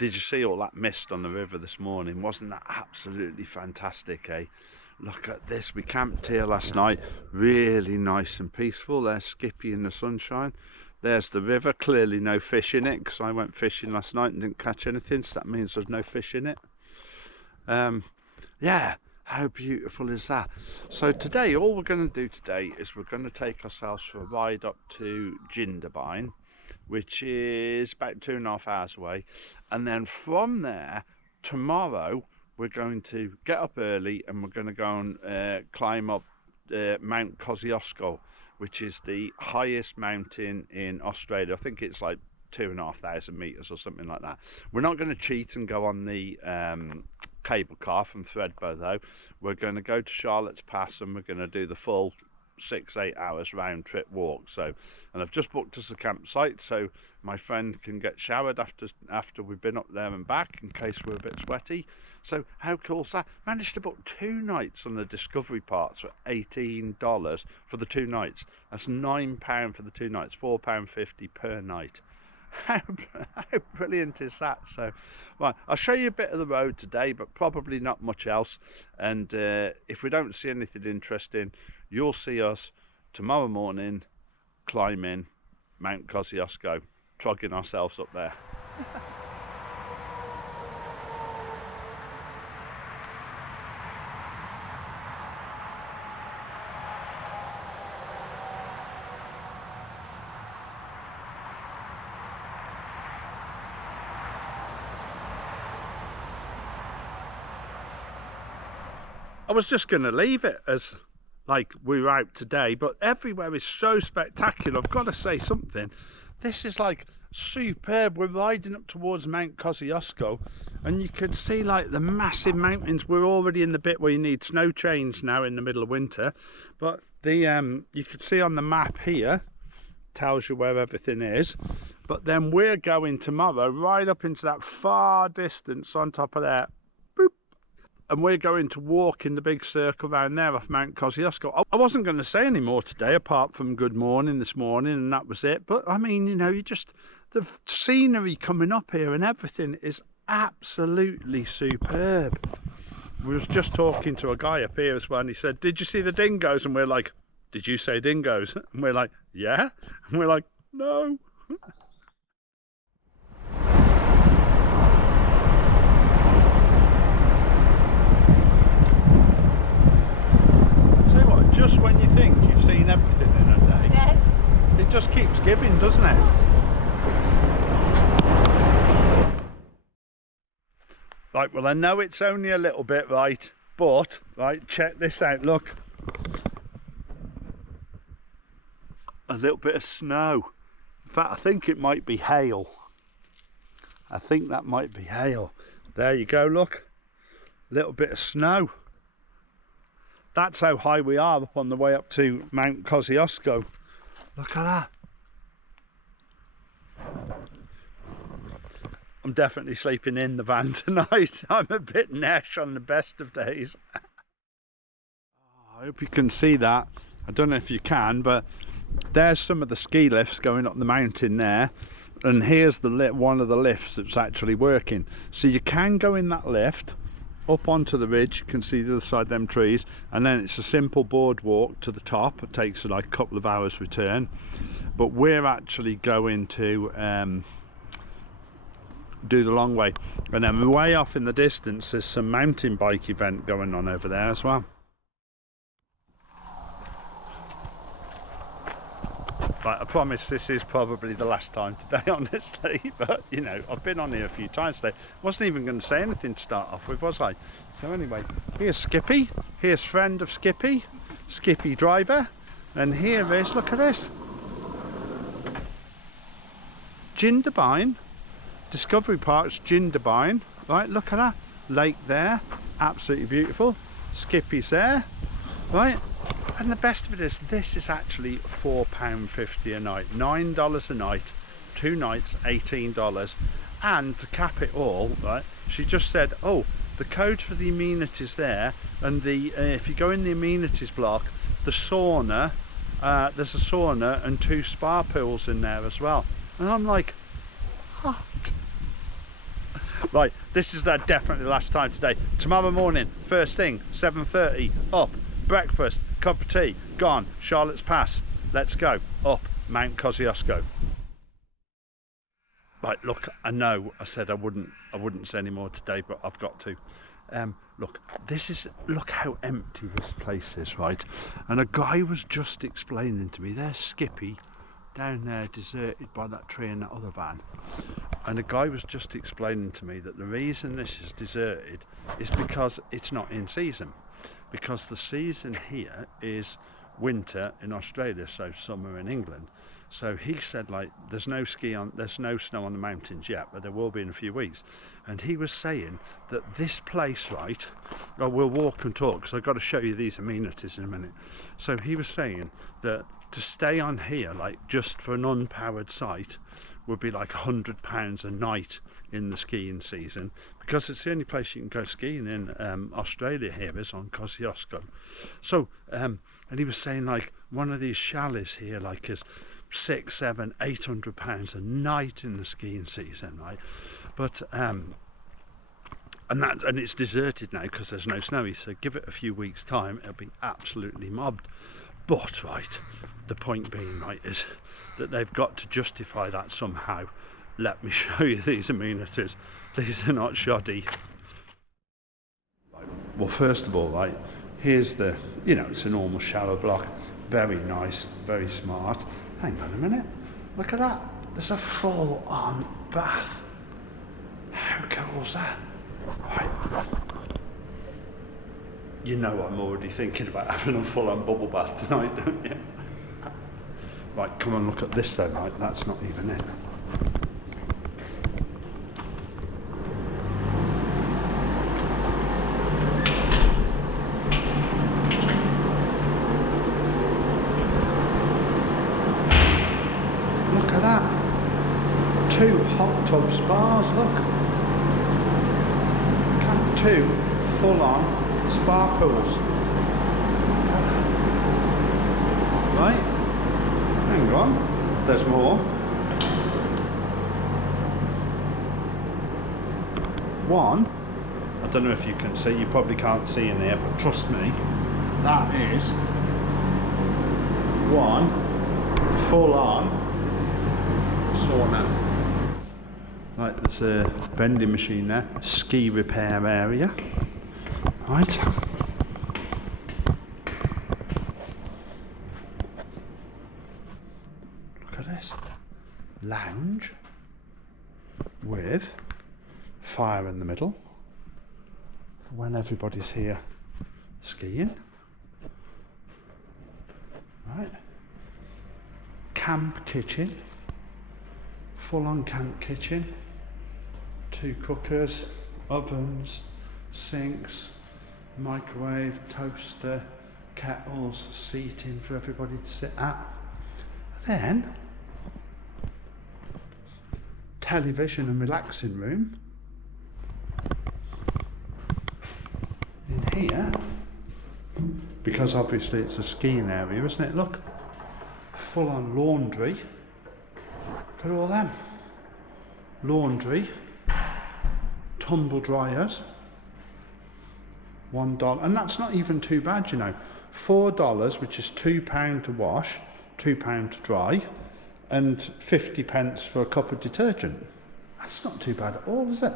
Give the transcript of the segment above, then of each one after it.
Did you see all that mist on the river this morning? Wasn't that absolutely fantastic, eh? Look at this. We camped here last night. Really nice and peaceful. There's Skippy in the sunshine. There's the river. Clearly no fish in it, because I went fishing last night and didn't catch anything, so that means there's no fish in it. Yeah, how beautiful is that? So today, all we're going to do today is we're going to take ourselves for a ride up to Jindabyne, which is about 2.5 hours away, and then from there tomorrow we're going to get up early and we're going to go and climb up Mt Kosciuszko, which is the highest mountain in Australia. I think it's like 2,500 meters or something like that. We're not going to cheat and go on the cable car from Thredbo though. We're going to go to Charlotte's Pass and we're going to do the full 6-8 hours round trip walk. So, and I've just booked us a campsite so my friend can get showered after we've been up there and back, in case we're a bit sweaty. So how cool is that? Managed to book 2 nights on the Discovery Parks for $18 for the 2 nights. That's £9 for the 2 nights, £4.50 per night. How brilliant is that? So, right, I'll show you a bit of the road today, but probably not much else. And if we don't see anything interesting, you'll see us tomorrow morning climbing Mt Kosciuszko, trogging ourselves up there. I was just going to leave it as like we were out today, but everywhere is so spectacular. I've got to say something. This is like superb. We're riding up towards Mt Kosciuszko and you can see like the massive mountains. We're already in the bit where you need snow chains now in the middle of winter, but the you can see on the map here, tells you where everything is. But then we're going tomorrow right up into that far distance on top of there. And we're going to walk in the big circle around there off Mt Kosciuszko. I wasn't going to say any more today apart from good morning this morning, and that was it. But I mean, you know, the scenery coming up here and everything is absolutely superb. We was just talking to a guy up here as well, and he said, "Did you see the dingoes?" And we're like, "Did you say dingoes?" And we're like, "Yeah." And we're like, "No." Just when you think you've seen everything in a day, yeah, it just keeps giving, doesn't it? Right, well I know it's only a little bit, right, but, right, check this out, look. A little bit of snow. In fact, I think it might be hail. I think that might be hail. There you go, look. A little bit of snow. That's how high we are up on the way up to Mt Kosciuszko. Look at that. I'm definitely sleeping in the van tonight. I'm a bit nesh on the best of days. I hope you can see that. I don't know if you can, but there's some of the ski lifts going up the mountain there. And here's the one of the lifts that's actually working. So you can go in that lift up onto the ridge, you can see the other side of them trees, and then it's a simple boardwalk to the top. It takes like a couple of hours return, but we're actually going to do the long way, and then way off in the distance there's some mountain bike event going on over there as well. Right, I promise this is probably the last time today, honestly, but you know, I've been on here a few times today. Wasn't even going to say anything to start off with, was I? So anyway, here's Skippy, here's friend of Skippy, Skippy driver, and here is, look at this, Jindabyne, Discovery Park's Jindabyne, right, look at that, lake there, absolutely beautiful, Skippy's there, right. And the best of it is, this is actually £4.50 a night, $9 a night, 2 nights, $18. And to cap it all, right, she just said, oh, the code for the amenities there, and the if you go in the amenities block, the sauna, there's a sauna and 2 spa pools in there as well. And I'm like, what? Right, this is definitely the last time today. Tomorrow morning, first thing, 7:30, up, breakfast, cup of tea, gone, Charlotte's Pass. Let's go, up Mt Kosciuszko. Right, look, I know I said I wouldn't say any more today, but I've got to. Look, look how empty this place is, right? And a guy was just explaining to me, there's Skippy down there, deserted by that tree and that other van. And a guy was just explaining to me that the reason this is deserted is because it's not in season. Because the season here is winter in Australia, so summer in England. So he said, like, there's no snow on the mountains yet, but there will be in a few weeks. And he was saying that this place, right, we'll walk and talk, because I've got to show you these amenities in a minute. So he was saying that to stay on here, like, just for an unpowered site, would be like £100 a night in the skiing season, because it's the only place you can go skiing in Australia here is on Kosciuszko. So, and he was saying, like, one of these chalets here, like, is £600, £700, £800 a night in the skiing season, right? But and it's deserted now because there's no snow. So give it a few weeks' time, it'll be absolutely mobbed. But right, the point being, right, is that they've got to justify that somehow. Let me show you these amenities. These are not shoddy. Well, first of all, right, here's the, you know, it's a normal shower block. Very nice, very smart. Hang on a minute, look at that. There's a full-on bath. How cool is that? Right. You know I'm already thinking about having a full-on bubble bath tonight, don't you? Right, come on, look at this though, right? That's not even it. Look at that. 2 hot tub spas, look. Two full-on spa pools. Right, hang on, there's more. One, I don't know if you can see, you probably can't see in there, but trust me, that is one full-on sauna. Right, there's a vending machine there, ski repair area. Right. Look at this. Lounge with fire in the middle for when everybody's here skiing. Right. Camp kitchen. Full-on camp kitchen. 2 cookers, ovens, sinks, microwave, toaster, kettles, seating for everybody to sit at. Then, television and relaxing room. In here, because obviously it's a skiing area, isn't it? Look, full-on laundry. Look at all them. Laundry. Tumble dryers, $1, and that's not even too bad, you know. $4, which is £2 to wash, £2 to dry, and 50p for a cup of detergent. That's not too bad at all, is it?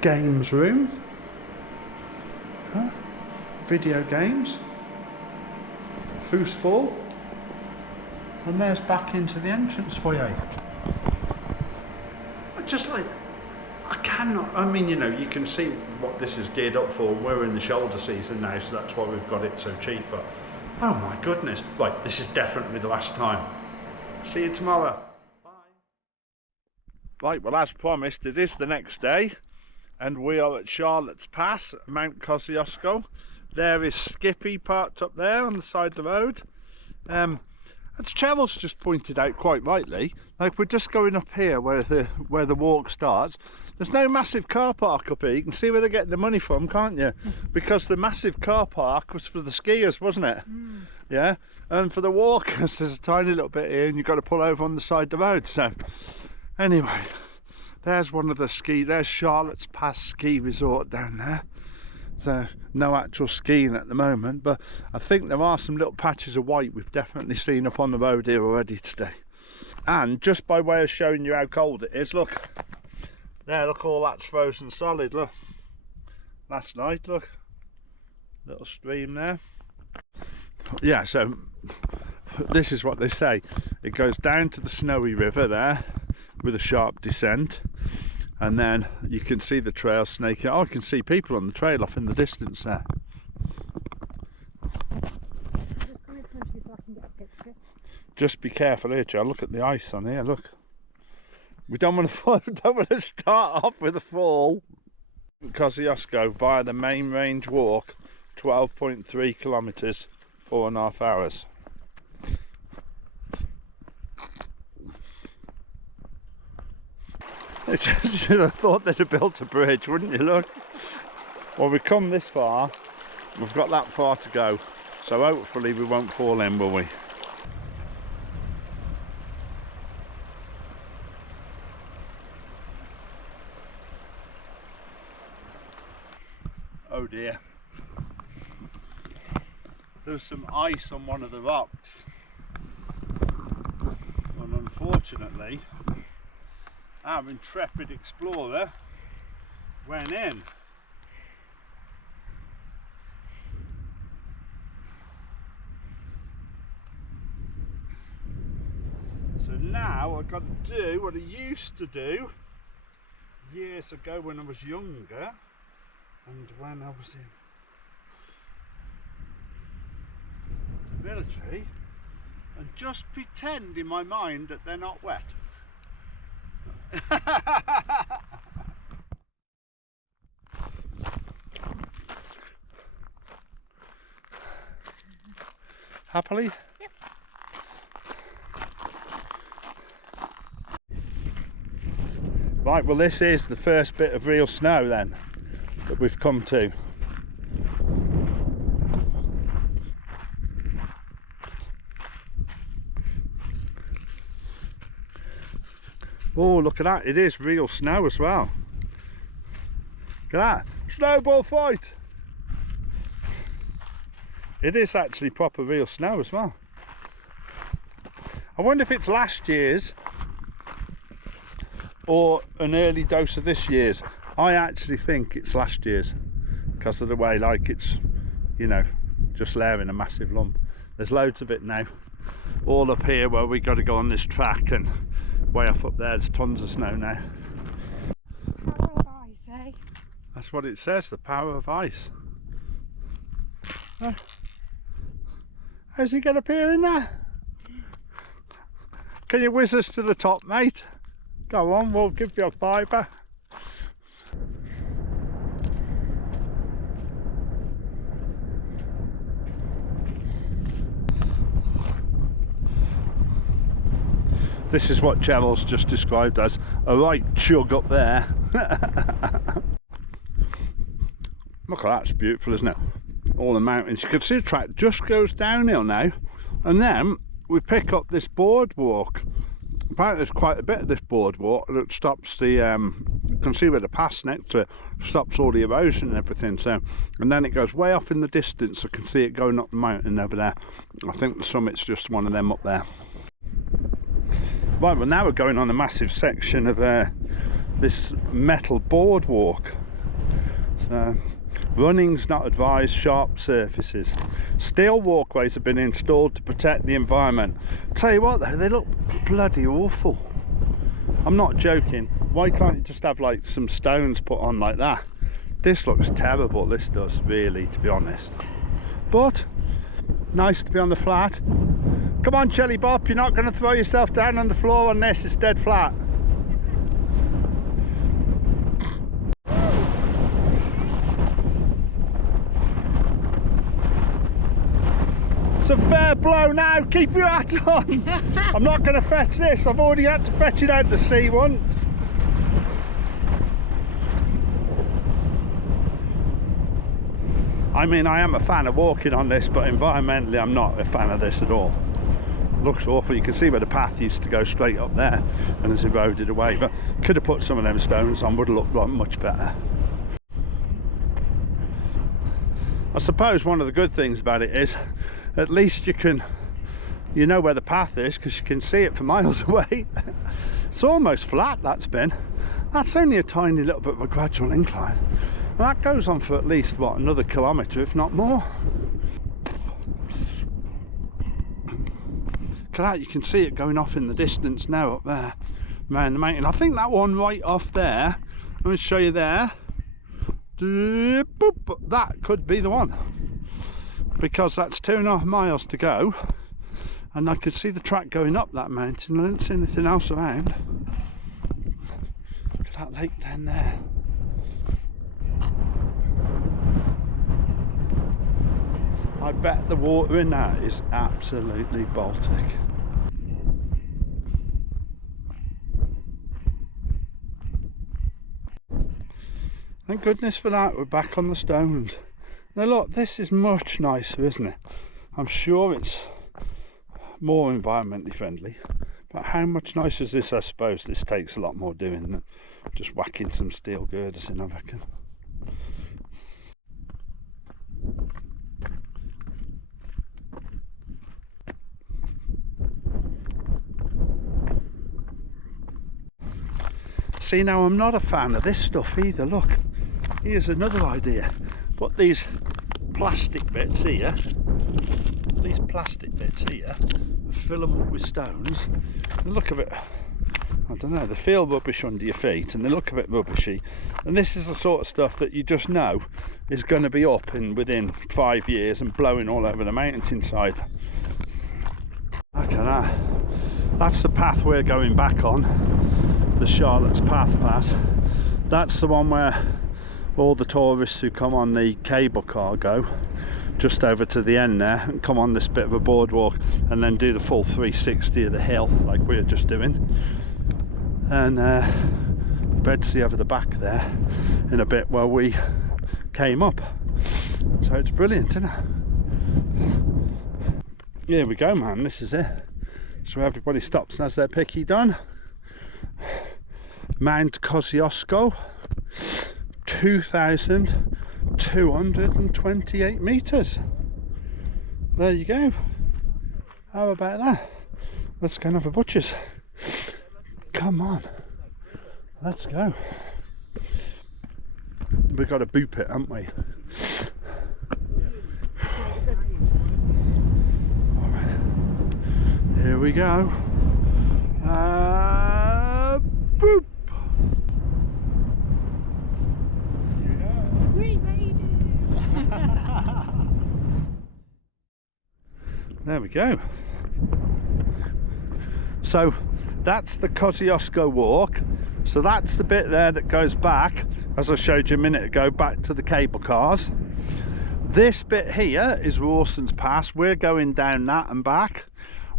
Games room, video games, foosball, and there's back into the entrance foyer. Just like, I cannot, I mean, you know, you can see what this is geared up for. We're in the shoulder season now, so that's why we've got it so cheap, but oh my goodness. Right, this is definitely the last time. See you tomorrow. Bye. Right, well, as promised, it is the next day, and we are at Charlotte's Pass, Mt Kosciuszko. There is Skippy parked up there on the side of the road. As Cheryl's just pointed out quite rightly, like, we're just going up here where the walk starts. There's no massive car park up here. You can see where they're getting the money from, can't you? Because the massive car park was for the skiers, wasn't it? yeah, and for the walkers there's a tiny little bit here and you've got to pull over on the side of the road. So anyway, there's one of the there's Charlotte's Pass ski resort down there. So no actual skiing at the moment, but I think there are some little patches of white we've definitely seen up on the road here already today. And just by way of showing you how cold it is, look there, look, all that's frozen solid. Look, last night, look, little stream there. Yeah, so this is what they say. It goes down to the Snowy River there with a sharp descent, and then you can see the trail snaking. Oh, I can see people on the trail off in the distance there. Just be careful here, Joe. Look at the ice on here. Look, we don't want to fall, don't want to start off with a fall. Mt Kosciuszko via the main range walk, 12.3 kilometres, 4.5 hours. You should have thought they'd have built a bridge, wouldn't you? Look. Well, we've come this far, we've got that far to go, so hopefully we won't fall in, will we? Oh dear. There's some ice on one of the rocks, and unfortunately our intrepid explorer went in. So now I've got to do what I used to do years ago when I was younger and when I was in the military, and just pretend in my mind that they're not wet. Happily? Yep. Right, well this is the first bit of real snow then that we've come to. Oh, look at that, it is real snow as well. Look at that, snowball fight! It is actually proper real snow as well. I wonder if it's last year's or an early dose of this year's. I actually think it's last year's because of the way, like, it's, you know, just layering a massive lump. There's loads of it now, all up here where we got to go on this track, and way off up there there's tons of snow now. Power of ice, eh? That's what it says, the power of ice. How's he get up here in there? Can you whiz us to the top, mate? Go on, we'll give you a fiver. This is what Cheryl's just described as a right chug up there. Look at that, it's beautiful, isn't it? All the mountains. You can see the track just goes downhill now, and then we pick up this boardwalk. Apparently there's quite a bit of this boardwalk that stops the, you can see where the pass next to it stops all the erosion and everything. So, and then it goes way off in the distance. I can see it going up the mountain over there. I think the summit's just one of them up there. Right, well now we're going on a massive section of this metal boardwalk. So running's not advised, sharp surfaces. Steel walkways have been installed to protect the environment. Tell you what though, they look bloody awful. I'm not joking. Why can't you just have like some stones put on like that? This looks terrible, this does, really, to be honest. But nice to be on the flat. Come on, Chelly Bop, you're not going to throw yourself down on the floor on this, it's dead flat. It's a fair blow now, keep your hat on. I'm not going to fetch this, I've already had to fetch it out to sea once. I mean, I am a fan of walking on this, but environmentally I'm not a fan of this at all. It looks awful. You can see where the path used to go straight up there and it's eroded away, but could have put some of them stones on, would have looked much better. I suppose one of the good things about it is at least you know where the path is, because you can see it for miles away. It's almost flat. That's only a tiny little bit of a gradual incline, and that goes on for at least what, another kilometre, if not more. Look at that, you can see it going off in the distance now up there around the mountain. I think that one right off there, let me show you there, that could be the one, because that's 2.5 miles to go, and I could see the track going up that mountain. I didn't see anything else around. Look at that lake down there. I bet the water in that is absolutely Baltic. Thank goodness for that, we're back on the stones. Now look, this is much nicer, isn't it? I'm sure it's more environmentally friendly, but how much nicer is this? I suppose this takes a lot more doing than just whacking some steel girders in, I reckon. See, now I'm not a fan of this stuff either. Look, here's another idea. Put these plastic bits here, fill them up with stones. The look of it, I don't know, they feel rubbish under your feet and they look a bit rubbishy. And this is the sort of stuff that you just know is going to be up within 5 years and blowing all over the mountainside. Look at that. That's the path we're going back on, the Charlotte's Pass. That's the one where all the tourists who come on the cable car go, just over to the end there, and come on this bit of a boardwalk and then do the full 360 of the hill like we were just doing. And Bedsea over the back there in a bit where we came up. So it's brilliant, isn't it? Here we go, man, this is it. So everybody stops and has their picky done. Mt Kosciuszko, 2,228 meters. There you go. How about that? Let's go and have a butcher's. Come on, let's go. We've got to boop it, haven't we? All right. Here we go. Boop. We made it. There we go. So that's the Kosciuszko walk. So that's the bit there that goes back, as I showed you a minute ago, back to the cable cars. This bit here is Rawson's Pass. We're going down that and back.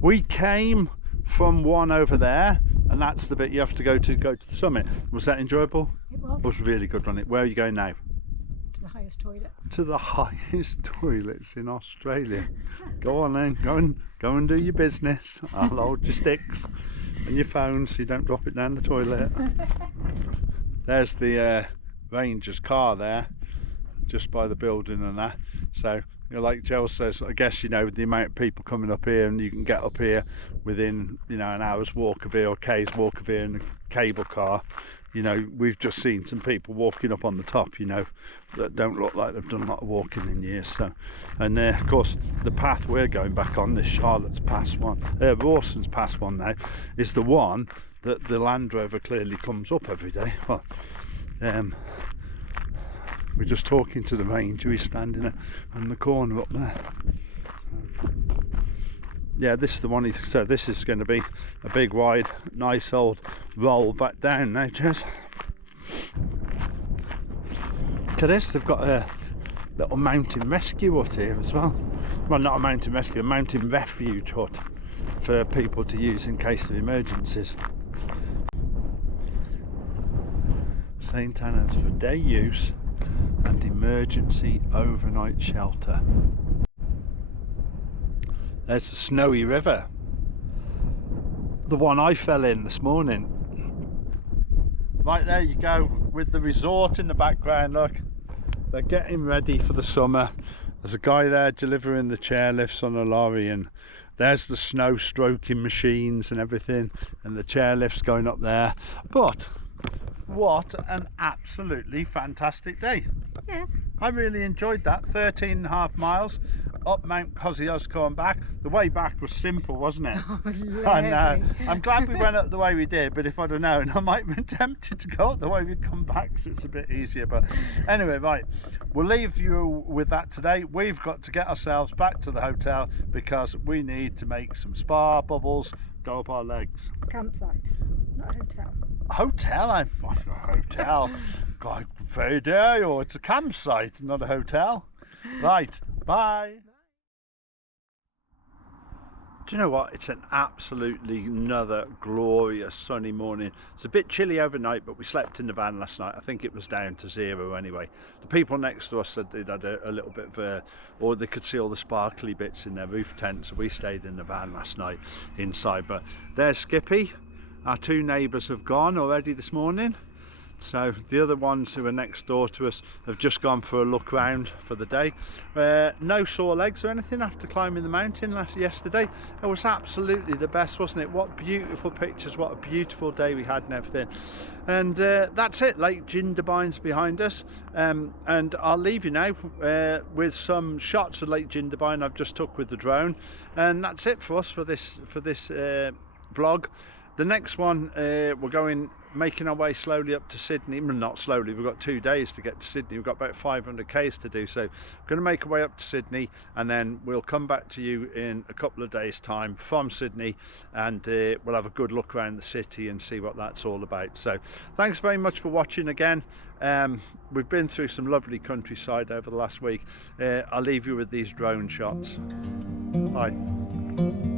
We came from one over there, and that's the bit you have to go to the summit. Was that enjoyable? It was. It was really good on it. Where are you going now? To the highest toilet. To the highest toilets in Australia. Go on then, go and do your business. I'll hold your sticks and your phone so you don't drop it down the toilet. There's the ranger's car there, just by the building and that. So, you know, like Joel says, I guess, you know, with the amount of people coming up here, and you can get up here within, you know, an hour's walk of here or K's walk of here in a cable car. You know, we've just seen some people walking up on the top, you know, that don't look like they've done a lot of walking in years. So, and of course, the path we're going back on, this Charlotte's Pass one, Rawson's Pass one now, is the one that the Land Rover clearly comes up every day. Well, we're just talking to the ranger. He's standing in the corner up there. Yeah, this is the one. So this is going to be a big, wide, nice old roll back down now, Jez. Look at this. They've got a little mountain rescue hut here as well. Well, not a mountain rescue, a mountain refuge hut for people to use in case of emergencies. St. Anna's for day use and emergency overnight shelter. There's the Snowy River, the one I fell in this morning. Right, there you go, with the resort in the background. Look, they're getting ready for the summer. There's a guy there delivering the chairlifts on a lorry, and there's the snow stroking machines and everything, and the chairlifts going up there. But what an absolutely fantastic day. Yes. I really enjoyed that. 13.5 miles up Mt Kosciuszko and back. The way back was simple, wasn't it? Oh, it was I know. lovely. I'm glad we went up the way we did, but if I'd have known, I might have been tempted to go up the way we'd come back, so it's a bit easier. But anyway, right, we'll leave you with that today. We've got to get ourselves back to the hotel because we need to make some spa bubbles go up our legs. Campsite, not a hotel. Hotel? I'm a hotel. God, very dare you. It's a campsite, not a hotel. Right, bye. Do you know what? It's an absolutely another glorious sunny morning. It's a bit chilly overnight, but we slept in the van last night. I think it was down to 0 anyway. The people next to us said they'd had a little bit of or they could see all the sparkly bits in their roof tent, so we stayed in the van last night inside. But there's Skippy. Our 2 neighbours have gone already this morning. So the other ones who are next door to us have just gone for a look round for the day. No sore legs or anything after climbing the mountain yesterday. It was absolutely the best, wasn't it? What beautiful pictures, what a beautiful day we had and everything. And that's it. Lake Jindabyne's behind us, and I'll leave you now with some shots of Lake Jindabyne I've just took with the drone, and that's it for us for this vlog. The next one, we're making our way slowly up to Sydney. Well, not slowly, we've got 2 days to get to Sydney. We've got about 500 k's to do, so we're going to make our way up to Sydney, and then we'll come back to you in a couple of days time from Sydney, and we'll have a good look around the city and see what that's all about. So thanks very much for watching again. We've been through some lovely countryside over the last week. I'll leave you with these drone shots. Bye.